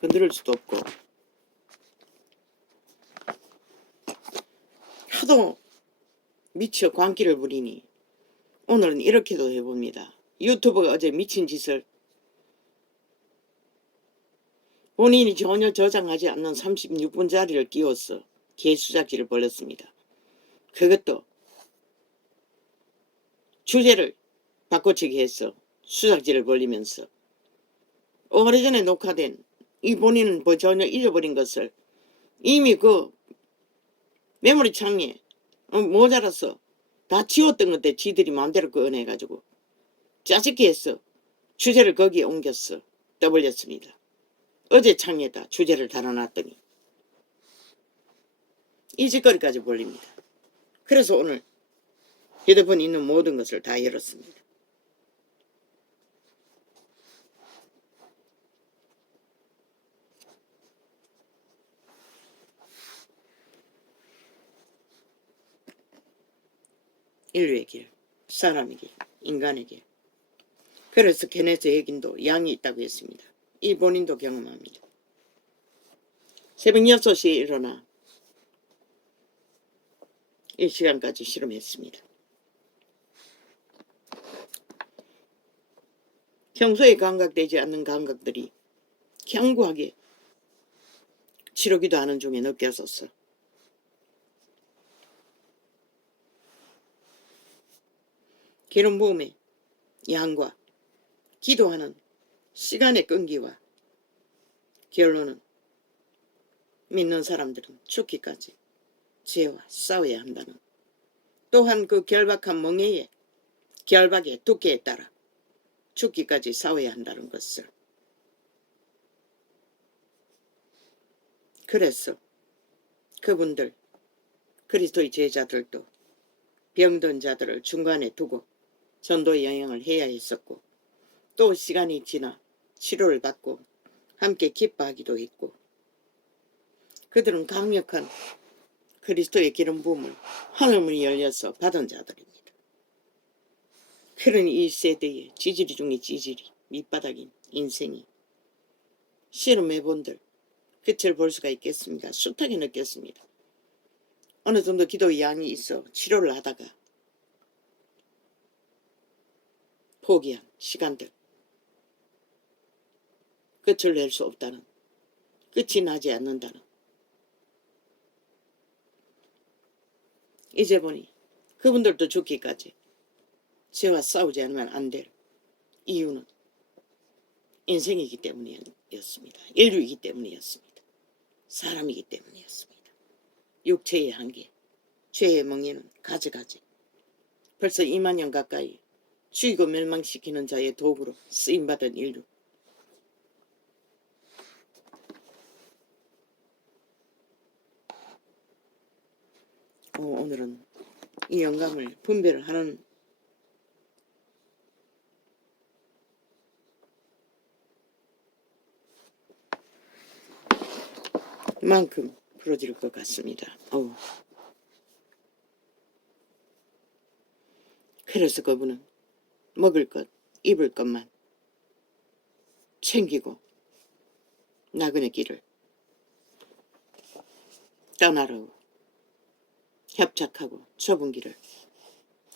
건드릴 수도 없고 하도 미쳐 광기를 부리니 오늘은 이렇게도 해봅니다. 유튜브가 어제 미친 짓을 본인이 전혀 저장하지 않는 36분짜리를 끼워서 개수작질을 벌였습니다. 그것도 주제를 바꿔치기 해서 수작질을 벌리면서 오래전에 녹화된 이 본인은 뭐 전혀 잊어버린 것을 이미 그 메모리 창에 모자라서 다 지웠던 건데 지들이 마음대로 꺼내가지고 짜증게 해서 주제를 거기에 옮겼어 떠벌렸습니다. 어제 창에다 주제를 달아놨더니 이 짓거리까지 벌립니다. 그래서 오늘 휴대폰에 있는 모든 것을 다 열었습니다. 인류의 길, 사람의 길, 인간의 길. 그래서 케네스 핵인도 양이 있다고 했습니다. 이 본인도 경험합니다. 새벽 6시에 일어나 이 시간까지 실험했습니다. 평소에 감각되지 않는 감각들이 견고하게 치르기도 하는 중에 느껴졌어. 기름 부음의 양과 기도하는 시간의 끈기와 결론은 믿는 사람들은 죽기까지 죄와 싸워야 한다는, 또한 그 결박한 멍에의 결박의 두께에 따라 죽기까지 싸워야 한다는 것을. 그래서 그분들 그리스도의 제자들도 병든 자들을 중간에 두고 전도 여행을 해야 했었고, 또 시간이 지나 치료를 받고 함께 기뻐하기도 했고, 그들은 강력한 그리스도의 기름 부음을 하늘문이 열려서 받은 자들입니다. 그러니 이 세대의 지지리 중에 지지리, 밑바닥인 인생이 실험해본들 끝을 볼 수가 있겠습니까? 숱하게 느꼈습니다. 어느 정도 기도의 양이 있어 치료를 하다가 포기한 시간들, 끝을 낼 수 없다는, 끝이 나지 않는다는. 이제 보니 그분들도 죽기까지 죄와 싸우지 않으면 안 될 이유는 인생이기 때문이었습니다. 인류이기 때문이었습니다. 사람이기 때문이었습니다. 육체의 한계, 죄의 멍에는 가지가지. 벌써 2만 년 가까이 죽이고 멸망시키는 자의 도구로 쓰임받은 인류. 오늘은 이 영감을 분별을 하는 만큼 부러질 것 같습니다. 그래서 그분은 먹을 것, 입을 것만 챙기고 나그네 길을 떠나라고, 협착하고 좁은 길을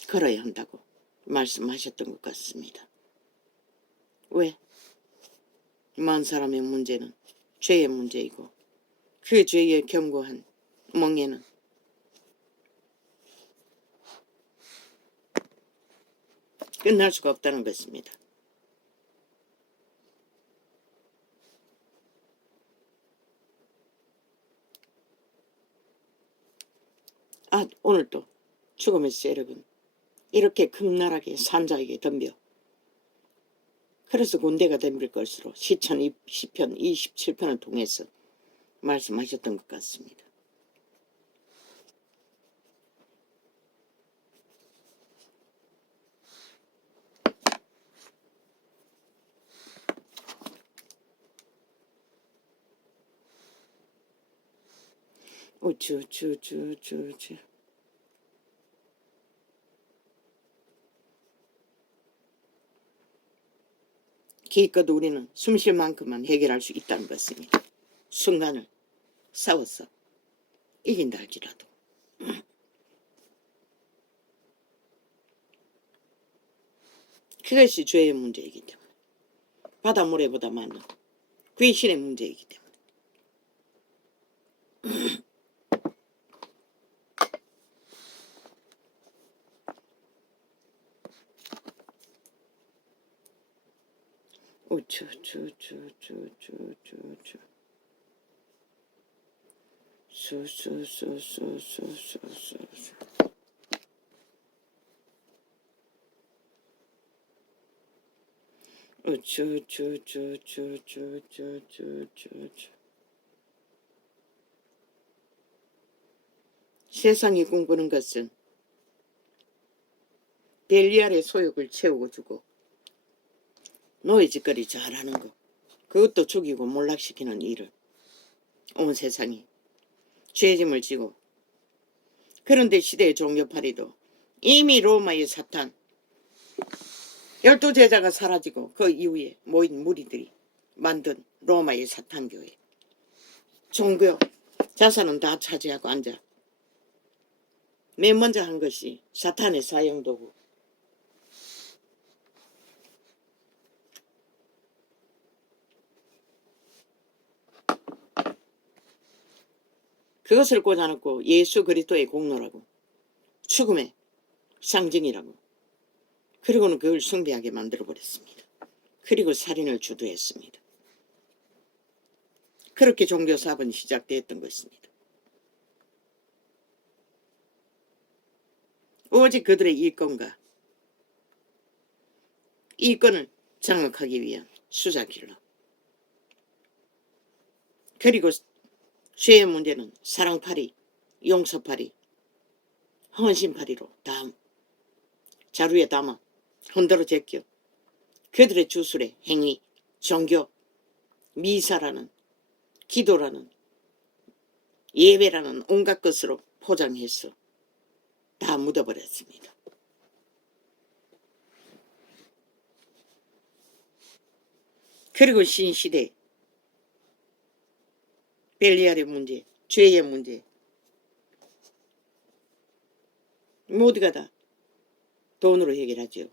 걸어야 한다고 말씀하셨던 것 같습니다. 왜? 많은 사람의 문제는 죄의 문제이고, 그 죄의 견고한 멍에는 끝날 수가 없다는 것입니다. 오늘도 죽음의 세력은 이렇게 극렬하게 산자에게 덤벼, 그래서 군대가 덤빌 것으로 시편 27편을 통해서 말씀하셨던 것 같습니다. 우쭈쭈쭈쭈쭈. 기껏 우리는 숨쉴 만큼만 해결할 수 있다는 것입니다. 순간을 싸워서 이긴다 할지라도. 그것이 죄의 문제이기 때문에, 바닷모래보다 많은 귀신의 문제이기 때문에. 우쭈쭈쭈쭈쭈쭈쭈 수수수수수수수수 우쭈쭈쭈쭈쭈쭈쭈쭈 세상이 꿈꾸는 것은 벨리알의 소욕을 채우고 주고 노예짓거리 잘하는 거, 그것도 죽이고 몰락시키는 일을 온 세상이 죄짐을 지고, 그런데 시대의 종교파리도 이미 로마의 사탄 12제자가 사라지고 그 이후에 모인 무리들이 만든 로마의 사탄교회, 종교 자산은 다 차지하고 앉아 맨 먼저 한 것이 사탄의 사형도구. 그것을 꽂아놓고 예수 그리스도의 공로라고, 죽음의 상징이라고, 그리고는 그걸 숭배하게 만들어버렸습니다. 그리고 살인을 주도했습니다. 그렇게 종교사업은 시작되었던 것입니다. 오직 그들의 이권과 이권을 장악하기 위한 수작길로, 그리고 죄의 문제는 사랑파리, 용서파리, 헌신파리로 다 자루에 담아 흔들어 제껴 그들의 주술의 행위, 종교, 미사라는, 기도라는, 예배라는 온갖 것으로 포장해서 다 묻어버렸습니다. 그리고 신시대 벨리알의 문제, 죄의 문제, 모두가 다 돈으로 해결하죠.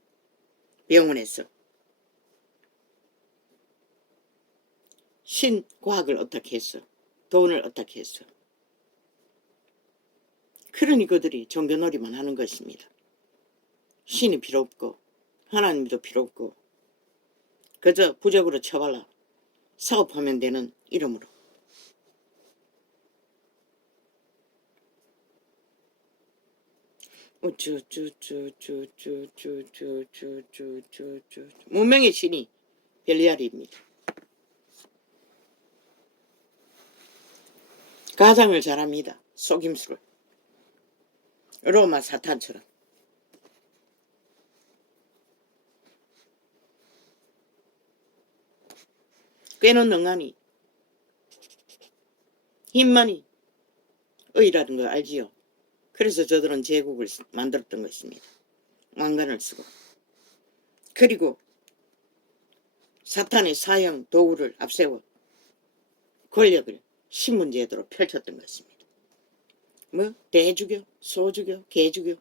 병원에서. 신과학을 어떻게 했어? 돈을 어떻게 했어? 그러니 그들이 종교놀이만 하는 것입니다. 신이 필요 없고 하나님도 필요 없고 그저 부적으로 쳐발라 사업하면 되는 이름으로. 문명의 신이 벨리알입니다. 가장을 잘합니다. 속임수를. 로마 사탄처럼. 꽤는 능하니 힘만이 의라는 거 알지요. 그래서 저들은 제국을 만들었던 것입니다. 왕관을 쓰고. 그리고 사탄의 사형 도구를 앞세워 권력을 신문제도로 펼쳤던 것입니다. 뭐 대주교, 소주교, 개주교.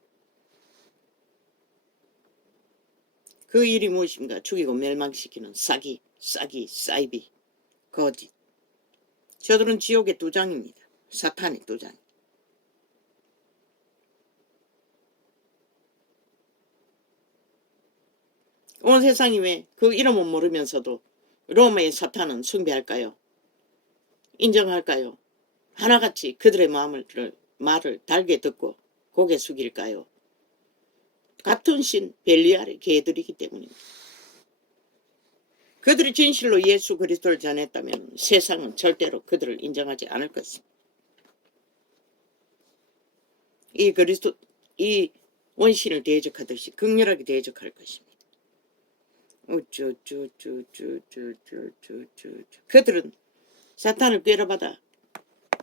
그 일이 무엇인가? 죽이고 멸망시키는 사기, 사이비, 거짓. 저들은 지옥의 두장입니다. 사탄의 두장. 온 세상이 왜 그 이름은 모르면서도 로마의 사탄은 숭배할까요? 인정할까요? 하나같이 그들의 말을 달게 듣고 고개 숙일까요? 같은 신 벨리알의 개들이기 때문입니다. 그들이 진실로 예수 그리스도를 전했다면 세상은 절대로 그들을 인정하지 않을 것입니다. 이 원신을 대적하듯이 극렬하게 대적할 것입니다. 그들은 사탄을 꾀려받아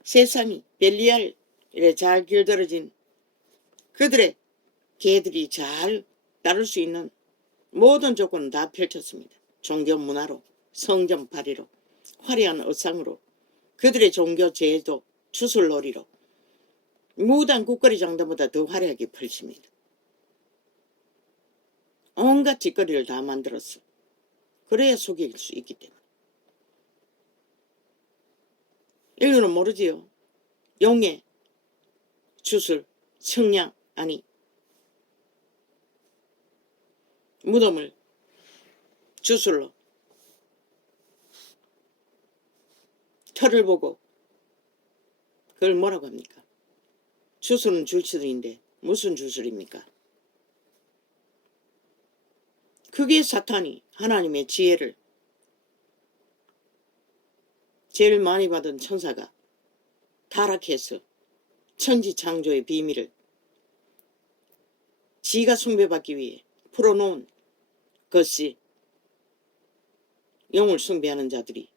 세상이 벨리알에 잘 길들여진 그들의 개들이 잘 따를 수 있는 모든 조건을 다 펼쳤습니다. 종교 문화로, 성전 파리로, 화려한 의상으로, 그들의 종교 제도, 주술놀이로 무당 국거리 장단보다 더 화려하게 펼칩니다. 온갖 짓거리를 다 만들었어. 그래야 속일 수 있기 때문에. 인류는 모르지요. 용의 주술, 청량, 아니 무덤을 주술로 털을 보고 그걸 뭐라고 합니까? 주술은 주술인데 무슨 주술입니까? 그게 사탄이 하나님의 지혜를 제일 많이 받은 천사가 타락해서 천지창조의 비밀을 지가 숭배받기 위해 풀어놓은 것이 영을 숭배하는 자들이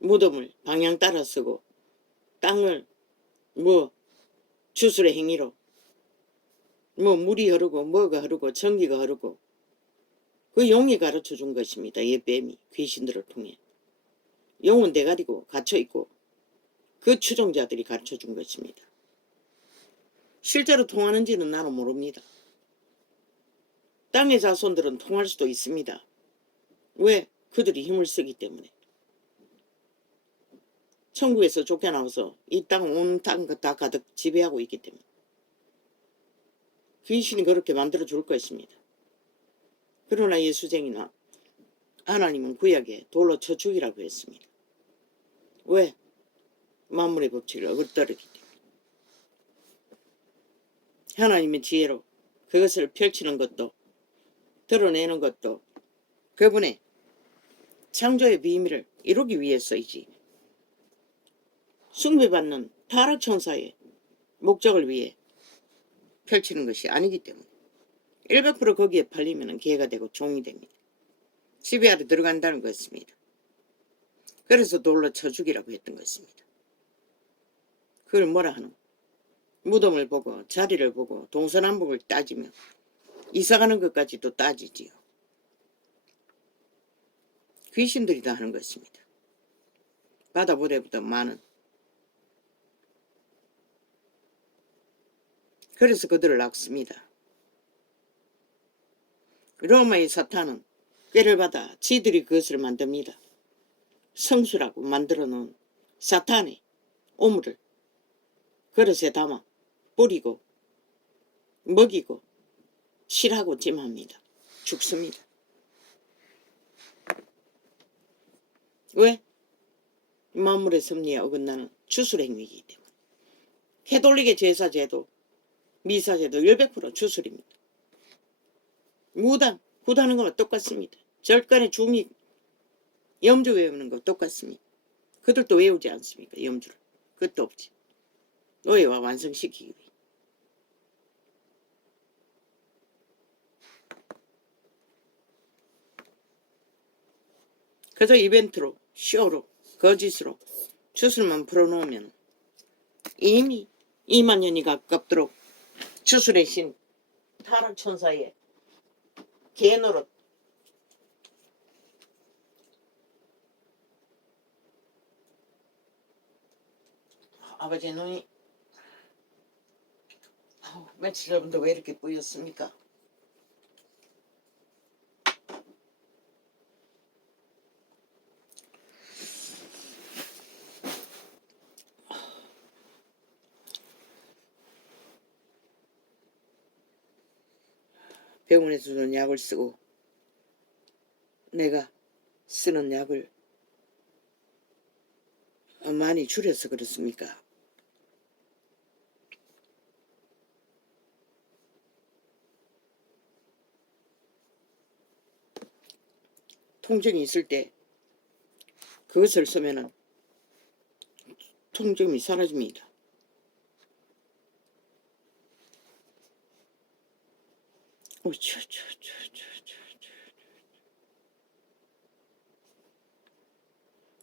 무덤을 방향 따라 쓰고 땅을 주술의 행위로 물이 흐르고 뭐가 흐르고 전기가 흐르고 그 용이 가르쳐 준 것입니다. 예뱀이 귀신들을 통해. 용은 대가리고 갇혀있고 그 추종자들이 가르쳐 준 것입니다. 실제로 통하는지는 나는 모릅니다. 땅의 자손들은 통할 수도 있습니다. 왜? 그들이 힘을 쓰기 때문에. 천국에서 쫓겨나와서 이 땅 온 땅 다 가득 지배하고 있기 때문에. 귀신이 그렇게 만들어 줄 것입니다. 그러나 예수쟁이나 하나님은 구약에 돌로 쳐 죽이라고 했습니다. 왜? 만물의 법칙을 어긋더르기 때문에. 하나님의 지혜로 그것을 펼치는 것도 드러내는 것도 그분의 창조의 비밀을 이루기 위해서이지 숭배받는 타락천사의 목적을 위해 펼치는 것이 아니기 때문에 100% 거기에 팔리면 개가 되고 종이 됩니다. 지배 아래 들어간다는 것입니다. 그래서 돌로 쳐 죽이라고 했던 것입니다. 그걸 뭐라 하노? 무덤을 보고 자리를 보고 동서남북을 따지며 이사가는 것까지도 따지지요. 귀신들이 다 하는 것입니다. 바다보다보다 많은. 그래서 그들을 낚습니다. 로마의 사탄은 꾀를 받아 지들이 그것을 만듭니다. 성수라고 만들어 놓은 사탄의 오물을 그릇에 담아 뿌리고 먹이고 실하고 찜합니다. 죽습니다. 왜? 만물의 섭리에 어긋나는 주술행위이기 때문에. 해돌리게 제사제도 미사제도 100% 주술입니다. 무당 굿하는 거랑 똑같습니다. 절간에 중이 염주 외우는 거 똑같습니다. 그들도 외우지 않습니까? 염주를. 그것도 없지. 노예와 완성시키기 위해. 그저 이벤트로 쇼로 거짓으로 주술만 풀어놓으면 이미 2만 년이 가깝도록 주술의 신 타락천사의 개노릇 아버지 눈이 며칠 전부터 왜 이렇게 뿌였습니까? 병원에서 주는 약을 쓰고 내가 쓰는 약을 많이 줄여서 그렇습니까? 통증이 있을 때 그것을 쓰면은 통증이 사라집니다.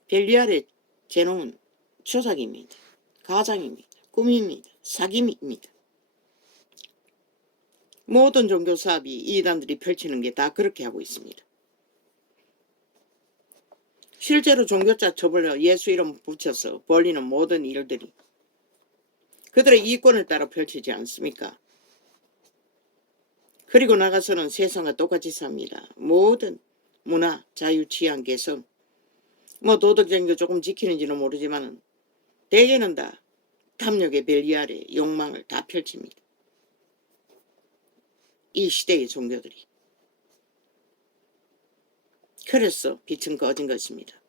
벨리알의 재능은 조작입니다. 가장입니다. 꿈입니다. 사기입니다. 모든 종교 사업이 이단들이 펼치는 게 다 그렇게 하고 있습니다. 실제로 종교자 처벌로 예수 이름 붙여서 벌리는 모든 일들이 그들의 이권을 따라 펼치지 않습니까? 그리고 나가서는 세상과 똑같이 삽니다. 모든 문화, 자유, 취향, 개성, 도덕적인 조금 지키는지는 모르지만 대개는 다 탐욕의 벨리 아래 욕망을 다 펼칩니다. 이 시대의 종교들이. 그래서 빛은 꺼진 것입니다.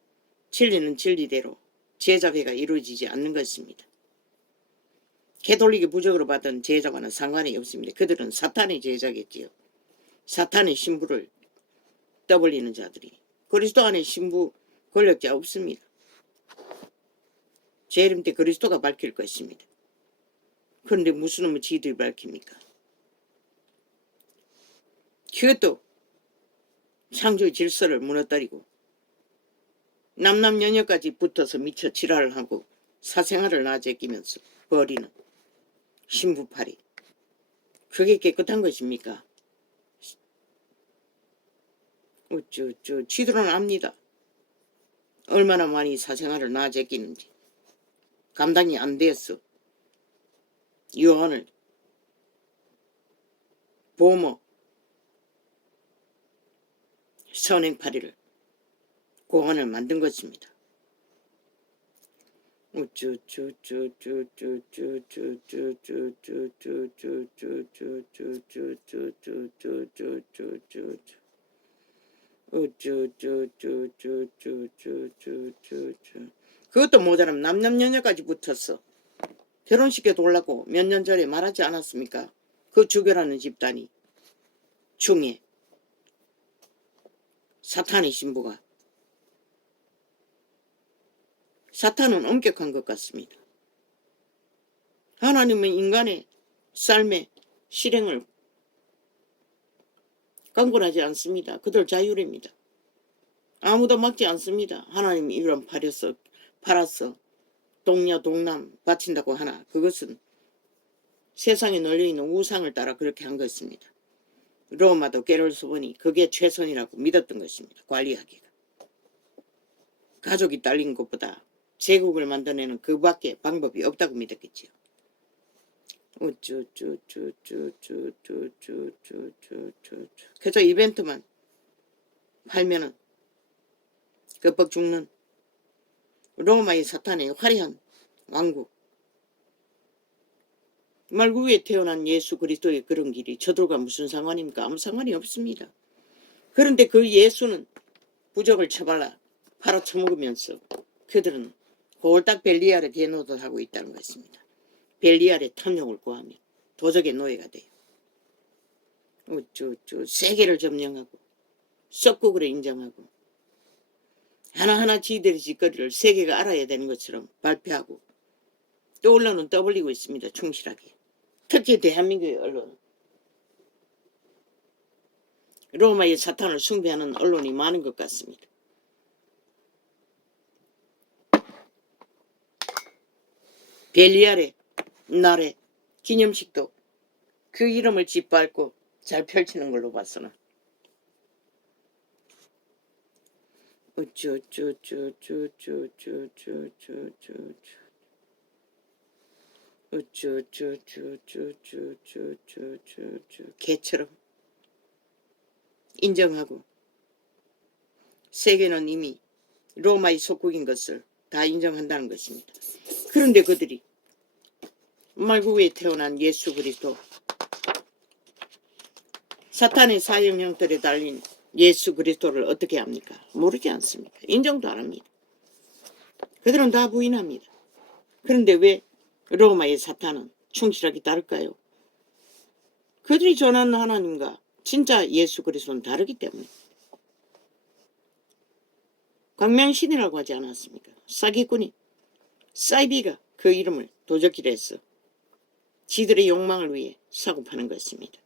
진리는 진리대로 제자회가 이루어지지 않는 것입니다. 개돌릭이 부적으로 받은 제자와는 상관이 없습니다. 그들은 사탄의 제자겠지요. 사탄의 신부를 떠벌리는 자들이. 그리스도 안에 신부 권력자 없습니다. 재림 때 그리스도가 밝힐 것입니다. 그런데 무슨 놈의 지들이 밝힙니까? 그것도 창조의 질서를 무너뜨리고 남남녀녀까지 붙어서 미쳐 지랄을 하고 사생활을 낮에 끼면서 버리는 신부파리. 그게 깨끗한 것입니까? 지들은 압니다. 얼마나 많이 사생활을 낮에 끼는지. 감당이 안 됐어. 요한을 보모 선행파리를 공안을 만든 것입니다. 그것도 모자라면 남남녀녀까지 붙었어. 결혼시켜 돌라고 몇 년 전에 말하지 않았습니까? 그 주교라는 집단이 중에 사탄의 신부가. 사탄은 엄격한 것 같습니다. 하나님은 인간의 삶의 실행을 강권하지 않습니다. 그들 자율입니다. 아무도 막지 않습니다. 하나님이 이런 팔았어 동녀 동남 바친다고 하나 그것은 세상에 널려있는 우상을 따라 그렇게 한 것입니다. 로마도 게롤소본이 그게 최선이라고 믿었던 것입니다. 관리하기가. 가족이 딸린 것보다 제국을 만들어내는 그밖에 방법이 없다고 믿었겠지요. 그래서 이벤트만 팔면은 겁벅 죽는 로마의 사탄의 화려한 왕국. 말구 위에 태어난 예수 그리스도의 그런 길이 저들과 무슨 상관입니까? 아무 상관이 없습니다. 그런데 그 예수는 부적을 처발라 팔아쳐먹으면서 그들은 홀딱 벨리알의 대노도 하고 있다는 것입니다. 벨리알의 탐욕을 구하며 도적의 노예가 돼요. 세계를 점령하고 석국으로 인정하고 하나하나 지들의 짓거리를 세계가 알아야 되는 것처럼 발표하고 또 언론은 떠벌리고 있습니다. 충실하게. 특히 대한민국의 언론은. 로마의 사탄을 숭배하는 언론이 많은 것 같습니다. 벨리알의 날에 기념식도 그 이름을 짓밟고 잘 펼치는 걸로 봐서는 개처럼 인정하고 세계는 이미 로마의 속국인 것을 다 인정한다는 것입니다. 그런데 그들이 말구에 태어난 예수 그리스도 사탄의 사형 형틀에 달린 예수 그리스도를 어떻게 합니까? 모르지 않습니까? 인정도 안 합니다. 그들은 다 부인합니다. 그런데 왜 로마의 사탄은 충실하게 따를까요? 그들이 전하는 하나님과 진짜 예수 그리스도는 다르기 때문에. 광명신이라고 하지 않았습니까? 사기꾼이 사이비가 그 이름을 도적질을 했어. 지들의 욕망을 위해 사고 파는 것입니다.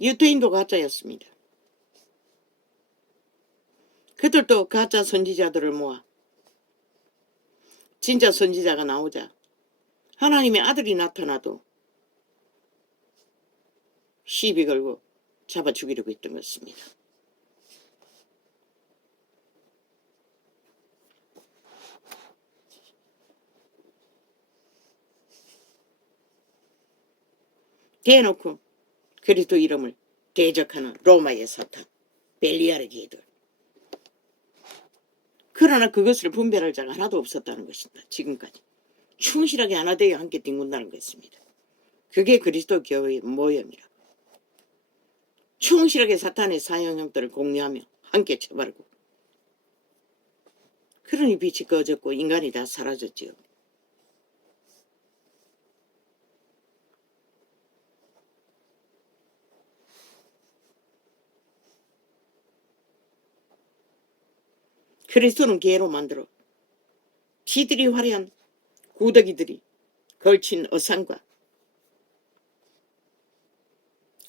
유태인도 가짜였습니다. 그들도 가짜 선지자들을 모아 진짜 선지자가 나오자 하나님의 아들이 나타나도 시비 걸고 잡아 죽이려고 했던 것입니다. 대놓고 그리스도 이름을 대적하는 로마의 사탄 벨리알의 개들. 그러나 그것을 분별할 자가 하나도 없었다는 것입니다. 지금까지 충실하게 하나 되어 함께 뒹군다는 것입니다. 그게 그리스도 교회의 모형이라. 충실하게 사탄의 사형형들을 공유하며 함께 처벌하고, 그러니 빛이 꺼졌고 인간이 다 사라졌지요. 그리스도는 개로 만들어 지들이 화려한 구더기들이 걸친 어상과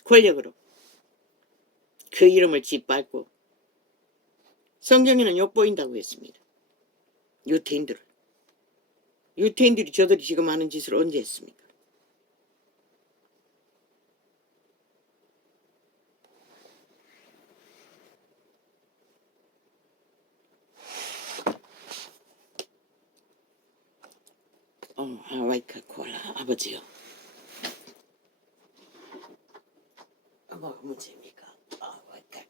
권력으로 그 이름을 짓밟고, 성경에는 욕보인다고 했습니다. 유태인들이 저들이 지금 하는 짓을 언제 했습니까? 하와이카 콜라 아버지요. 뭐가 문제입니까? 하와이카.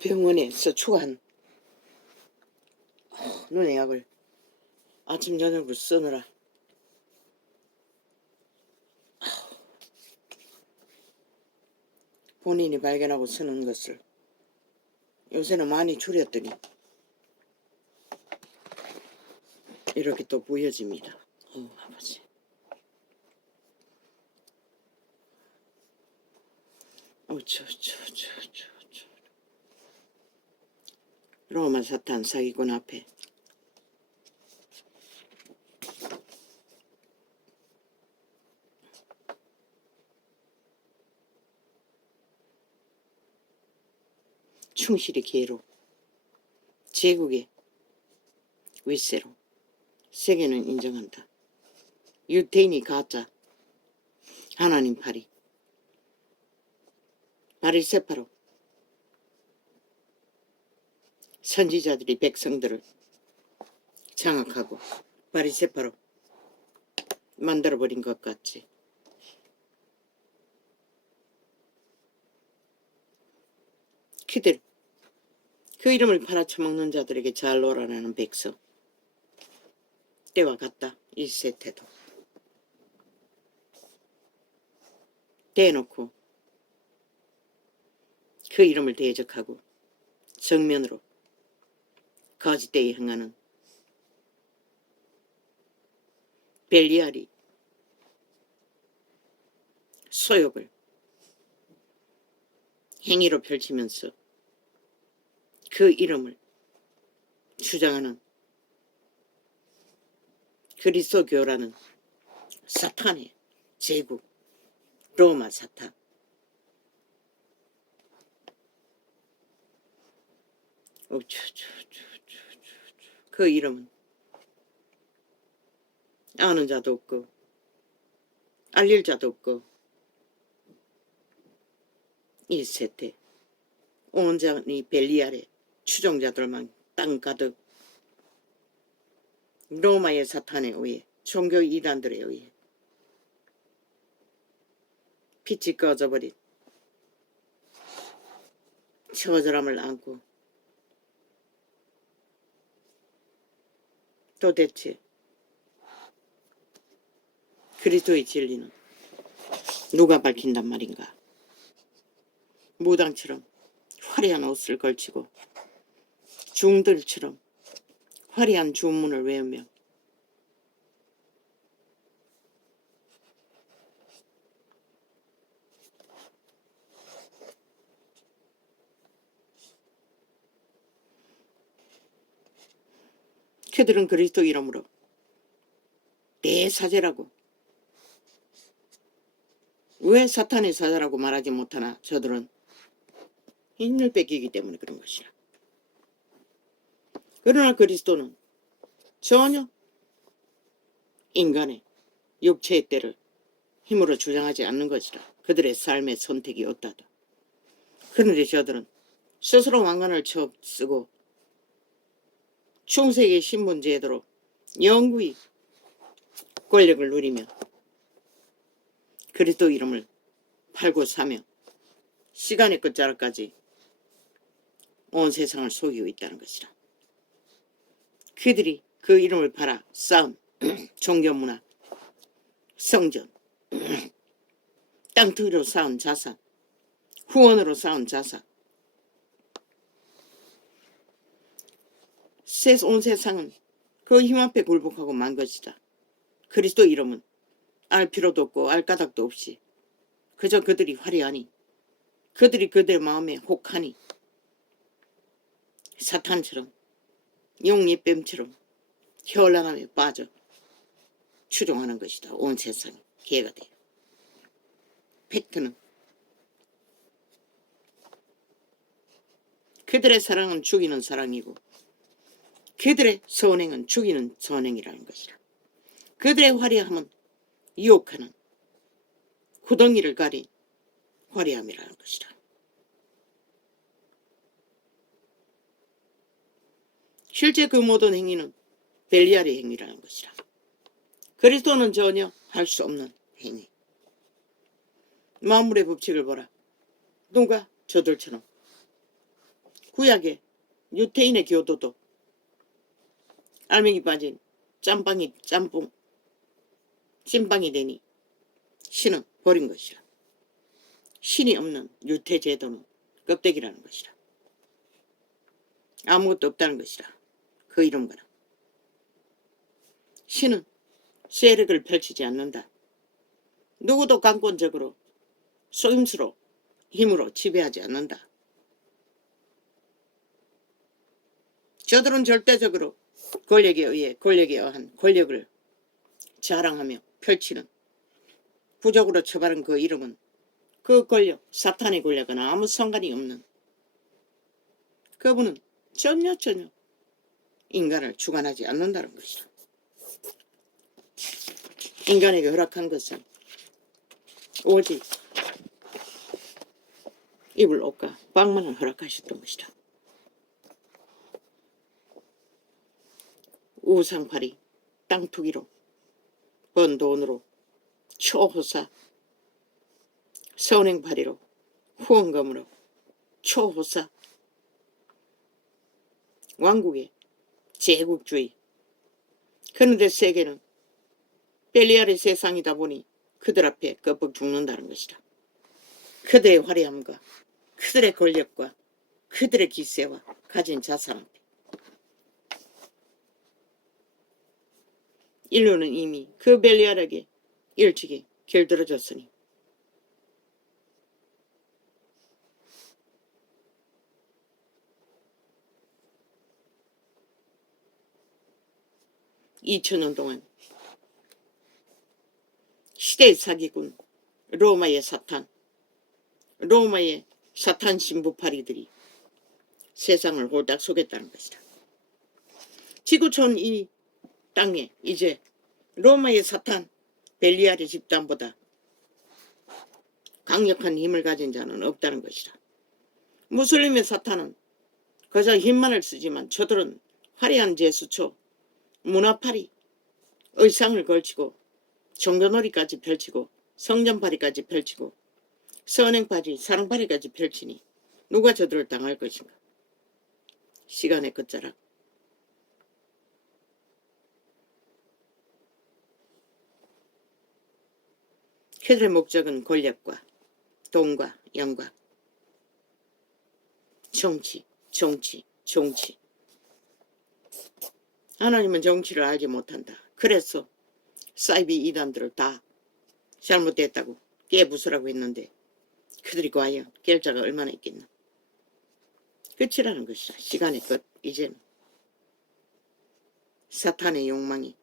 병원에서 추한 눈의 약을 아침 저녁으로 쓰느라 본인이 발견하고 쓰는 것을 요새는 많이 줄였더니 이렇게 또 보여집니다. 아버지. 로마 사탄 사기꾼 앞에 충실히 개로, 제국의 윗세로 세계는 인정한다. 유태인이 가짜, 하나님 파리, 바리새파로 선지자들이 백성들을 장악하고 바리새파로 만들어버린 것 같지. 그들, 그 이름을 팔아쳐먹는 자들에게 잘 놀아나는 백성, 때와 같다. 1세태도 대놓고 그 이름을 대적하고 정면으로 거짓되이 행하는 벨리알이 소욕을 행위로 펼치면서 그 이름을 주장하는 그리스도교라는 사탄의 제국, 로마 사탄. 그 이름은 아는 자도 없고 알릴 자도 없고 1세대 온전히 벨리알의 추종자들만 땅 가득 로마의 사탄에 의해 종교 이단들에 의해 빛이 꺼져버린 처절함을 안고 도대체 그리스도의 진리는 누가 밝힌단 말인가? 무당처럼 화려한 옷을 걸치고 중들처럼 화려한 주문을 외우며 그들은 그리스도 이름으로 대사제라고, 왜 사탄의 사자라고 말하지 못하나? 저들은 힘을 뺏기기 때문에 그런 것이라. 그러나 그리스도는 전혀 인간의 육체의 때를 힘으로 주장하지 않는 것이라. 그들의 삶의 선택이 없다다. 그런데 저들은 스스로 왕관을 쓰고 중세의 신분 제도로 영구히 권력을 누리며 그리스도 이름을 팔고 사며 시간의 끝자락까지 온 세상을 속이고 있다는 것이라. 그들이 그 이름을 팔아 쌓은 종교문화, 성전, 땅투기로 쌓은 자산, 후원으로 쌓은 자산, 온 세상은 그 힘 앞에 굴복하고 만 것이다. 그리스도 이름은 알 필요도 없고 알 까닭도 없이 그저 그들이 화려하니, 그들이 그들의 마음에 혹하니 사탄처럼 용잎뱀처럼 현란함에 빠져 추종하는 것이다. 온 세상이 기회가 돼요. 팩트는 그들의 사랑은 죽이는 사랑이고 그들의 선행은 죽이는 선행이라는 것이라. 그들의 화려함은 유혹하는 구덩이를 가린 화려함이라는 것이라. 실제 그 모든 행위는 벨리알의 행위라는 것이라. 그리스도는 전혀 할 수 없는 행위. 만물의 법칙을 보라. 누가 저들처럼 구약의 유태인의 교도도 알맹이 빠진 찐빵이 되니 신은 버린 것이라. 신이 없는 유태 제도는 껍데기라는 것이라. 아무것도 없다는 것이라. 그 이름과는 신은 세력을 펼치지 않는다. 누구도 강권적으로 속임수로 힘으로 지배하지 않는다. 저들은 절대적으로 권력에 의해 권력에 의한 권력을 자랑하며 펼치는 부적으로 처발한 그 이름은 그 권력, 사탄의 권력은 아무 상관이 없는, 그분은 전혀 인간을 주관하지 않는다는 것이다. 인간에게 허락한 것은 오직 입을 옷과 방만을 허락하셨던 것이다. 우상팔이, 땅투기로, 번 돈으로, 초호사, 선행팔이로, 후원금으로, 초호사, 왕국의 제국주의. 그런데 세계는 벨리알의 세상이다 보니 그들 앞에 껍벅 죽는다는 것이다. 그들의 화려함과 그들의 권력과 그들의 기세와 가진 자산 앞에 인류는 이미 그 벨리알에게 일찍이 길들어졌으니 2000년 동안 시대의 사기꾼, 로마의 사탄 신부파리들이 세상을 홀딱 속였다는 것이다. 지구촌 이 땅에 이제 로마의 사탄 벨리알의 집단보다 강력한 힘을 가진 자는 없다는 것이다. 무슬림의 사탄은 그저 힘만을 쓰지만 저들은 화려한 제수초, 문화팔이, 의상을 걸치고 종교놀이까지 펼치고 성전팔이까지 펼치고 선행팔이, 사랑팔이까지 펼치니 누가 저들을 당할 것인가? 시간의 끝자락. 그들의 목적은 권력과 돈과 영광, 정치. 하나님은 정치를 알지 못한다. 그래서 사이비 이단들을 다 잘못됐다고 깨부수라고 했는데 그들이 과연 결자가 얼마나 있겠나. 끝이라는 것이다. 시간의 끝. 이제는 사탄의 욕망이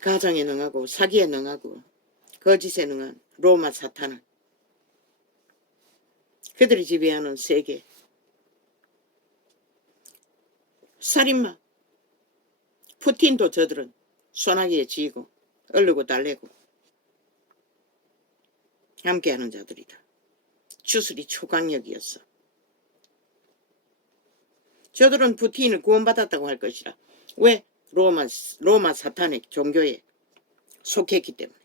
가정에 능하고 사기에 능하고 거짓에 능한 로마 사탄을 그들이 지배하는 세계 살인마 푸틴도 저들은 소나기에 지고 얼르고 달래고 함께하는 자들이다. 주술이 초강력이었어. 저들은 푸틴을 구원받았다고 할 것이라. 왜? 로마 사탄의 종교에 속했기 때문에.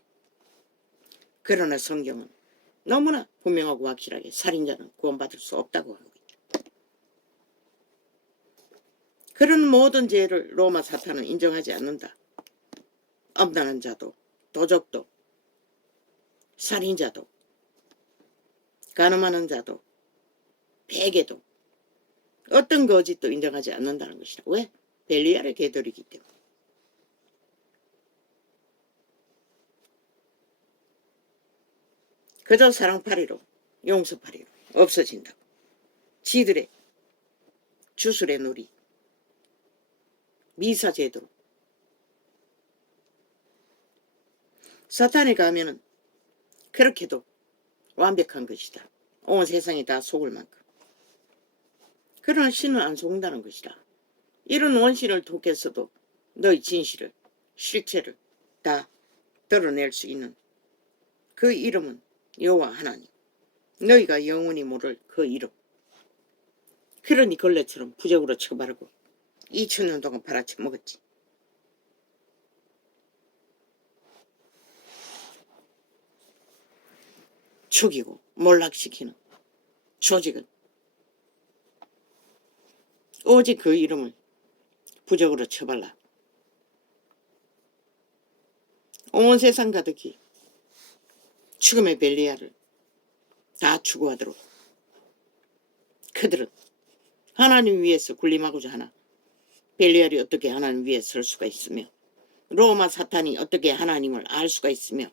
그러나 성경은 너무나 분명하고 확실하게 살인자는 구원받을 수 없다고 하고 있다. 그런 모든 죄를 로마 사탄은 인정하지 않는다. 엄난한 자도 도적도 살인자도 간음하는 자도 베개도 어떤 거짓도 인정하지 않는다는 것이다. 왜? 벨리알의 개들이기 때문에. 그저 사랑파리로 용서파리로 없어진다고. 지들의 주술의 놀이 미사제도로. 사탄의 가면은 그렇게도 완벽한 것이다. 온 세상이 다 속을 만큼. 그러나 신은 안 속는다는 것이다. 이런 원신을 통해서도 너희 진실을 실체를 다 드러낼 수 있는 그 이름은 여호와 하나님. 너희가 영원히 모를 그 이름. 그러니 걸레처럼 부적으로 쳐바르고 2000년 동안 팔아쳐 먹었지. 죽이고 몰락시키는 조직은 오직 그 이름을 부적으로 쳐발라 온 세상 가득히 죽음의 벨리알을 다 추구하도록. 그들은 하나님 위에서 군림하고자 하나 벨리알이 어떻게 하나님 위에 설 수가 있으며 로마 사탄이 어떻게 하나님을 알 수가 있으며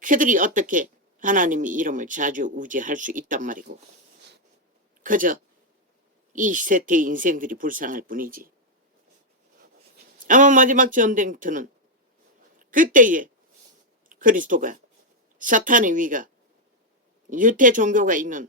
그들이 어떻게 하나님의 이름을 좌지우지할 수 있단 말이고 그저 이 세태의 인생들이 불쌍할 뿐이지. 아마 마지막 전쟁터는 그때에 그리스도가 사탄의 위가 유태 종교가 있는